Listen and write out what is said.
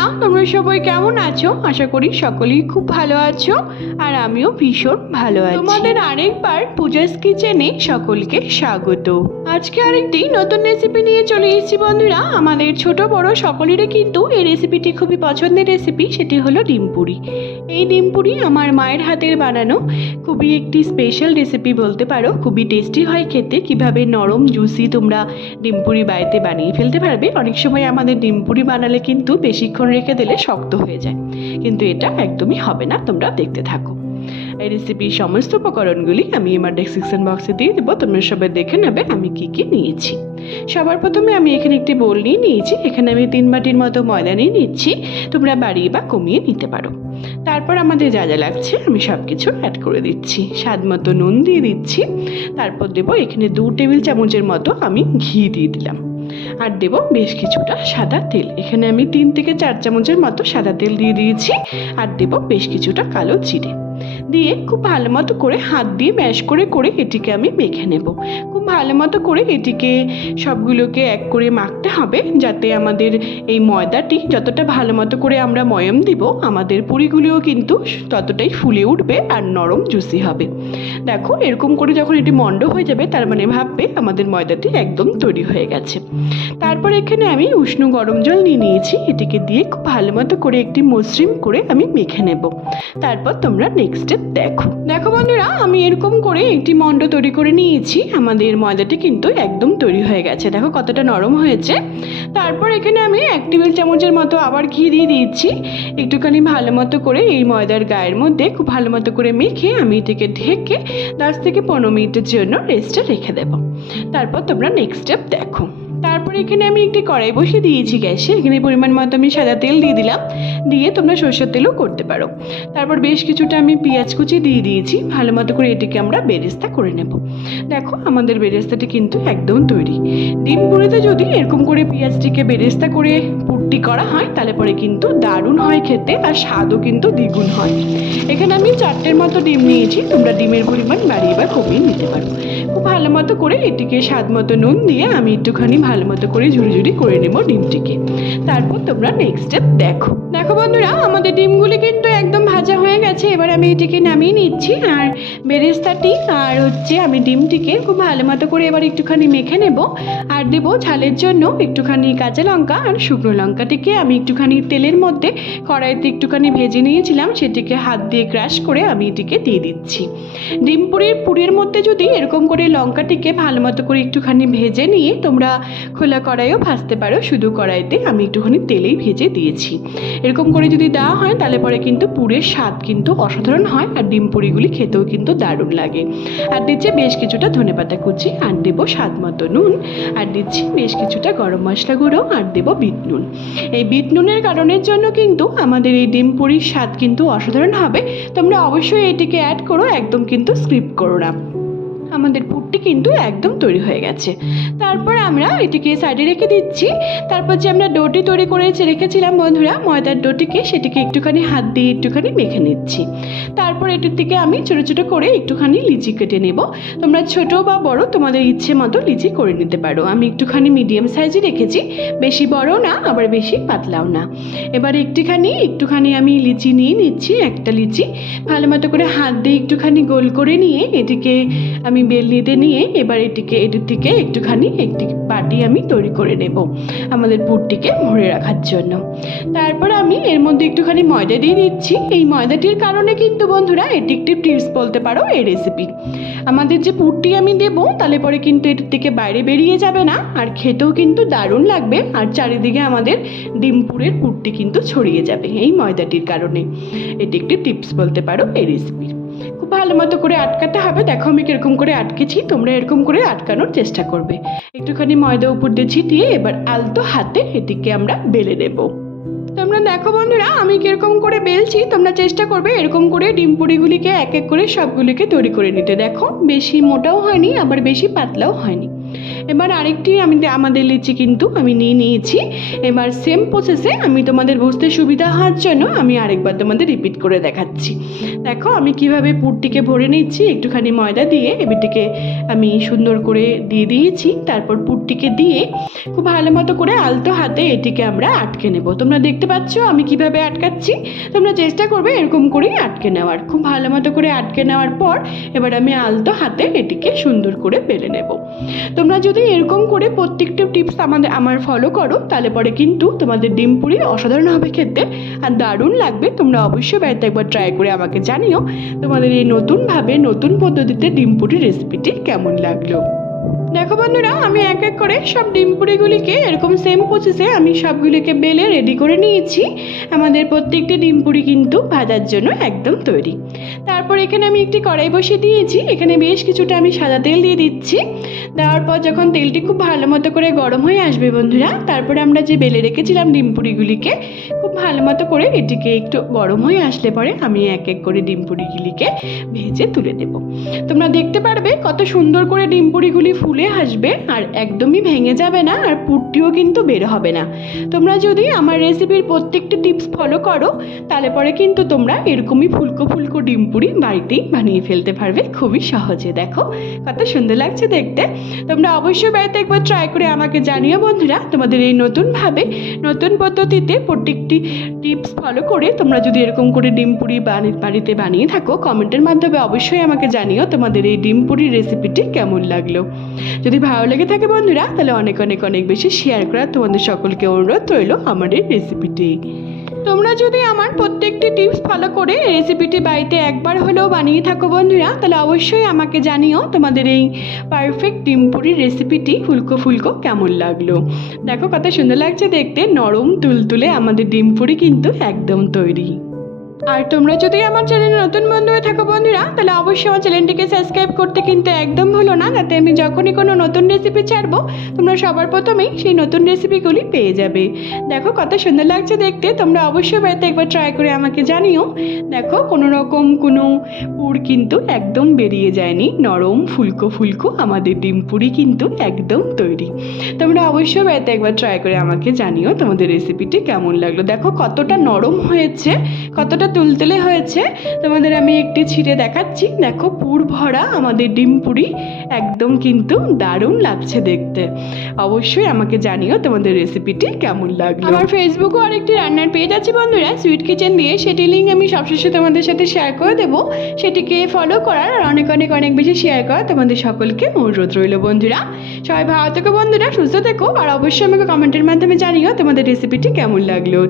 বন্ধুরা, তোমরা সবাই কেমন আছো? আশা করি সকলেই খুব ভালো আছো আর আমিও ভীষণ ভালো আছি। তোমাদের আরেকবার পূজাস কিচেনে সকলকে স্বাগত। আজকে আরেকটি নতুন রেসিপি নিয়ে চলে এসেছি বন্ধুরা। আমাদের ছোট বড় সকলেরই কিন্তু এই রেসিপিটি খুবই পছন্দের রেসিপি, সেটি হলো ডিম পুরি। এই ডিম পুরি আমার মায়ের হাতের বানানো খুবই একটি স্পেশাল রেসিপি বলতে পারো। খুবই টেস্টি হয় খেতে। কিভাবে নরম জুসি তোমরা ডিম পুরি বাড়িতে বানিয়ে ফেলতে পারবে। অনেক সময় আমাদের ডিম পুরি বানালে কিন্তু বেশিক্ষণ রেখে দিলে শক্ত হয়ে যায়, কিন্তু এটা একদমই হবে না। তোমরা দেখতে থাকো। এই রেসিপির সমস্ত উপকরণগুলি আমি আমার ডেসক্রিপশন বক্সে দিয়ে দেবো, তোমরা সবাই দেখে নেবে আমি কি কি নিয়েছি। সবার প্রথমে আমি এখানে একটি বোল নিয়ে নিয়েছি। এখানে আমি 3 বাটির মতো ময়দা নিয়ে নিচ্ছি। তোমরা বাড়িয়ে বা কমিয়ে নিতে পারো। তারপর আমাদের যা যা লাগছে আমি সব কিছু অ্যাড করে দিচ্ছি। স্বাদ মতো নুন দিয়ে দিচ্ছি। তারপর দেবো এখানে 2 টেবিল চামচের মতো আমি ঘি দিয়ে দিলাম। আর দেবো বেশ কিছুটা সাদা তেল। এখানে আমি 3 থেকে 4 চামচের মতো সাদা তেল দিয়ে দিয়েছি। আর দেবো বেশ কিছুটা কালো জিরে দিয়ে খুব ভালো মতো করে হাত দিয়ে ম্যাশ করে করে এটিকে আমি মেখে নেব। খুব ভালো মতো করে এটিকে সবগুলোকে এক করে মাখতে হবে, যাতে আমাদের এই ময়দাটি যতটা ভালো মতো করে আমরা ময়ম দিব, আমাদের পুরিগুলিও কিন্তু ততটাই ফুলে উঠবে আর নরম জুসি হবে। দেখো এরকম করে যখন এটি মন্ড হয়ে যাবে, তার মানে ভাববে আমাদের ময়দাটি একদম তৈরি হয়ে গেছে। তারপর এখানে আমি উষ্ণ গরম জল নিয়ে নিয়েছি। এটিকে দিয়ে খুব ভালো মতো করে একটি মসৃণ করে আমি মেখে নেব। তারপর তোমরা নেক্সট স্টেপ দেখো বন্ধুরা, আমি এরকম করে একটি মন্ড তৈরি করে নিয়েছি। আমাদের ময়দাটি কিন্তু একদম তৈরি হয়ে গেছে। দেখো কতটা নরম হয়েছে। তারপর এখানে আমি 1 টেবিল চামচের মতো আবার ঘি দিয়ে দিয়েছি। একটুখানি ভালো মতো করে এই ময়দার গায়ের মধ্যে খুব ভালো মতো করে মেখে আমি এটিকে ঢেকে 10 থেকে 15 মিনিটের জন্য রেস্টে রেখে দেব। তারপর তোমরা নেক্সট স্টেপ দেখো। তারপর এখানে আমি একটি কড়াই বসিয়ে দিয়েছি গ্যাসে। এখানে পরিমাণ মতো আমি সাদা তেল দিয়ে দিলাম। দিয়ে তোমরা সরষের তেলও করতে পারো। তারপর বেশ কিছুটা আমি পেঁয়াজ কুচি দিয়ে দিয়েছি। ভালো মতো করে এটিকে আমরা বেরেস্তা করে নেব। দেখো আমাদের বেরেস্তাটি কিন্তু একদম তৈরি। ডিম পুরিতে যদি এরকম করে পেঁয়াজটিকে বেরেস্তা করে পুরটি করা হয়, তাহলে পরে কিন্তু দারুণ হয় খেতে আর স্বাদও কিন্তু দ্বিগুণ হয়। এখানে আমি 4টের মতো ডিম নিয়েছি। তোমরা ডিমের পরিমাণ বাড়িয়ে বা কমিয়ে নিতে পারো। খুব ভালো মতো করে এটিকে স্বাদ মতো নুন দিয়ে আমি একটুখানি ভালো মতো করে ঝুড়ি করে নেব ডিমটিকে। তারপর তোমরা নেক্সট স্টেপ দেখো বন্ধুরা, আমাদের ডিমগুলি কিন্তু একদম ভাজা হয়ে গেছে। এবার আমি এটিকে নামিয়ে নিচ্ছি। আর বেরেস্তাটি আর আমি ডিমটিকে খুব ভালো মতো করে এবার একটুখানি মেখে নেব। আর দেবো ঝালের জন্য একটুখানি কাঁচা লঙ্কা আর শুকনো লঙ্কাটিকে আমি একটুখানি তেলের মধ্যে কড়াইতে একটুখানি ভেজে নিয়েছিলাম, সেটিকে হাত দিয়ে ক্রাশ করে আমি এটিকে দিয়ে দিচ্ছি। ডিম পুরির মধ্যে যদি এরকম করে লঙ্কাটিকে ভালো মতো করে একটুখানি ভেজে নিয়ে তোমরা খোলা কড়াইও ভাজতে পারো। শুধু কড়াইতে আমি একটুখানি তেলেই ভেজে দিয়েছি। এরকম করে যদি দেওয়া হয় তাহলে পরে কিন্তু পুরের স্বাদ কিন্তু অসাধারণ হয় আর ডিম পুরিগুলি খেতেও কিন্তু দারুণ লাগে। আর দিচ্ছি বেশ কিছুটা ধনেপাতা কুচি, আর দেবো স্বাদ মতো নুন, আর দিচ্ছি বেশ কিছুটা গরম মশলা গুঁড়ো, আর দেবো বিট নুন। এই বিট নুনের কারণের জন্য কিন্তু আমাদের এই ডিম পুরির স্বাদ কিন্তু অসাধারণ হবে। তোমরা অবশ্যই এটিকে অ্যাড করো, একদম কিন্তু স্কিপ করো না। আমাদের পুরটি কিন্তু একদম তৈরি হয়ে গেছে। তারপর আমরা এটিকে সাইডে রেখে দিচ্ছি। তারপর যে আমরা ডোটি তৈরি করে রেখেছিলাম বন্ধুরা, ময়দার ডোটিকে, সেটিকে একটুখানি হাত দিয়ে একটুখানি মেখে নিচ্ছি। তারপর এটির থেকে আমি ছোটো ছোটো করে একটুখানি লিচি কেটে নেব। তোমরা ছোটো বা বড় তোমাদের ইচ্ছে মতো লিচি করে নিতে পারো। আমি একটুখানি মিডিয়াম সাইজে রেখেছি, বেশি বড় না আবার বেশি পাতলাও না। এবার একটুখানি আমি লিচি নিয়ে নিচ্ছি। একটা লিচি ভালো মতো করে হাত দিয়ে একটুখানি গোল করে নিয়ে এটিকে আমি বেলনিতে নিয়ে এবার এটির থেকে একটুখানি একটি বাটি আমি তৈরি করে নেব আমাদের পুরটিকে ভরে রাখার জন্য। তারপর আমি এর মধ্যে একটুখানি ময়দা দিয়ে দিচ্ছি। এই ময়দাটির কারণে কিন্তু বন্ধুরা এটি একটি টিপস বলতে পারো এই রেসিপি। আমাদের যে পুরটি আমি দেবো তাহলে পরে কিন্তু এটির থেকে বাইরে বেরিয়ে যাবে না, আর খেতেও কিন্তু দারুণ লাগবে। আর চারিদিকে আমাদের ডিম পুরের পুরটি কিন্তু ছড়িয়ে যাবে এই ময়দাটির কারণে। এটি একটি টিপস বলতে পারো এই রেসিপির। খুব ভালো মতো করে আটকাতে হবে। দেখো আমি কিরকম করে আটকেছি, তোমরা এরকম করে আটকানোর চেষ্টা করবে। একটুখানি ময়দা উপর দিয়ে ছিটিয়ে এবার আলতো হাতে এটিকে আমরা বেলে নেব। তোমরা দেখো বন্ধুরা আমি কিরকম করে বেলছি, তোমরা চেষ্টা করবে এরকম করে ডিম পুরিগুলিকে এক এক করে সবগুলিকে তৈরি করে নিতে। দেখো বেশি মোটাও হয়নি আবার বেশি পাতলাও হয়নি। এবার আরেকটি আমাদের লিচি কিন্তু আমি নিয়ে নিয়েছি। এবার সেম প্রসেসে আমি তোমাদের বুঝতে সুবিধা হওয়ার জন্য আমি আরেকবার তোমাদের রিপিট করে দেখাচ্ছি। দেখো আমি কিভাবে পুরটিকে ভরে নিচ্ছি। একটুখানি ময়দা দিয়ে এবিটিকে আমি সুন্দর করে দিয়ে দিয়েছি। তারপর পুরটিকে দিয়ে খুব ভালো মতো করে আলতো হাতে এটিকে আমরা আটকে নেব। তোমরা দেখতে পাচ্ছ আমি কিভাবে আটকাচ্ছি। তোমরা চেষ্টা করবে এরকম করেই আটকে নেওয়ার। খুব ভালো মতো করে আটকে নেওয়ার পর এবার আমি আলতো হাতে এটিকে সুন্দর করে বেলে নেব। তোমরা যদি এরকম করে প্রত্যেকটা টিপস আমার ফলো করো তাহলে পরে কিন্তু তোমাদের ডিম পুরি অসাধারণ হবে খেতে আর দারুণ লাগবে। তোমরা অবশ্যই বাড়িতে একবার ট্রাই করে আমাকে জানিও তোমাদের এই নতুন পদ্ধতিতে ডিম পুরি রেসিপিটি কেমন লাগলো। দেখো বন্ধুরা আমি এক এক করে সব ডিম পুরিগুলিকে এরকম সেম প্রসেসে আমি সবগুলিকে বেলে রেডি করে নিয়েছি। আমাদের প্রত্যেকটি ডিম পুরি কিন্তু ভাজার জন্য একদম তৈরি। তারপর এখানে আমি একটি কড়াই বসিয়ে দিয়েছি। এখানে বেশ কিছুটা আমি সাদা তেল দিয়ে দিচ্ছি। দেওয়ার পর যখন তেলটি খুব ভালো মতো করে গরম হয়ে আসবে বন্ধুরা, তারপরে আমরা যে বেলে রেখেছিলাম ডিম পুরিগুলিকে খুব ভালো মতো করে এটিকে একটু গরম হয়ে আসলে পরে আমি এক এক করে ডিম পুরিগুলিকে ভেজে তুলে দেব। তোমরা দেখতে পারবে কত সুন্দর করে ডিম পুরিগুলি ফুলে আসবে আর একদমই ভেঙে যাবে না আর পুরটিও কিন্তু বের হবে না। তোমরা যদি আমার রেসিপির প্রত্যেকটি টিপস ফলো করো তাহলে পরে কিন্তু তোমরা এরকমই ফুলকো ফুলকো ডিম পুরি বাড়িতেই বানিয়ে ফেলতে পারবে খুবই সহজে। দেখো কত সুন্দর লাগছে দেখতে। তোমরা অবশ্যই বাড়িতে একবার ট্রাই করে আমাকে জানিও বন্ধুরা তোমাদের এই নতুন পদ্ধতিতে প্রত্যেকটি টিপস ফলো করে তোমরা যদি এরকম করে ডিম পুরি বাড়িতে বানিয়ে থাকো কমেন্টের মাধ্যমে অবশ্যই আমাকে জানিও তোমাদের এই ডিম পুরির রেসিপিটি কেমন লাগলো। যদি ভালো লেগে থাকে বন্ধুরা তাহলে অনেক অনেক অনেক বেশি শেয়ার করা তোমাদের সকলকে অনুরোধ রইল আমার এই রেসিপিটি। তোমরা যদি আমার প্রত্যেকটি টিপস ফলো করে রেসিপিটি বাড়িতে একবার হলেও বানিয়ে থাকো বন্ধুরা তাহলে অবশ্যই আমাকে জানিও তোমাদের এই পারফেক্ট ডিম পুরির রেসিপিটি ফুলকো ফুলকো কেমন লাগলো। দেখো কত সুন্দর লাগছে দেখতে, নরম তুলতুলে আমাদের ডিম পুরি কিন্তু একদম তৈরি। আর তোমরা যদি আমার চ্যানেলে নতুন বন্ধু হয়ে থাকো বন্ধুরা তাহলে অবশ্যই আমার চ্যানেলটিকে সাবস্ক্রাইব করতে কিন্তু একদম ভুলো না, যাতে আমি যখনই কোনো নতুন রেসিপি ছাড়বো তোমরা সবার প্রথমেই সেই নতুন রেসিপিগুলি পেয়ে যাবে। দেখো কত সুন্দর লাগছে দেখতে। তোমরা অবশ্যই বাড়িতে একবার ট্রাই করে আমাকে জানিও। দেখো কোনো রকম কোনো পুর কিন্তু একদম বেরিয়ে যায়নি, নরম ফুলকো ফুলকো আমাদের ডিম পুরি কিন্তু একদম তৈরি। তোমরা অবশ্যই বাড়িতে একবার ট্রাই করে আমাকে জানিও তোমাদের রেসিপিটি কেমন লাগলো। দেখো কতটা নরম হয়েছে, কতটা তুলতুলে হয়েছে। তোমাদের আমি একটি ছিঁড়ে দেখাচ্ছি। দেখো পুর ভরা আমাদের ডিম পুরি একদম কিন্তু দারুণ লাগছে দেখতে। অবশ্যই আমাকে জানিও তোমাদের রেসিপিটি কেমন লাগলো। আমার ফেসবুকেও আরেকটি রান্নার পেজ আছে বন্ধুরা সুইট কিচেন দিয়ে, সেটি লিঙ্ক আমি সবশেষে তোমাদের সাথে শেয়ার করে দেবো। সেটিকে ফলো করার আর অনেক অনেক অনেক বেশি শেয়ার করা তোমাদের সকলকে অনুরোধ রইল বন্ধুরা। সবাই ভালো থেকো বন্ধুরা, সুস্থ থেকো আর অবশ্যই আমাকে কমেন্টের মাধ্যমে জানিও তোমাদের রেসিপিটি কেমন লাগলো।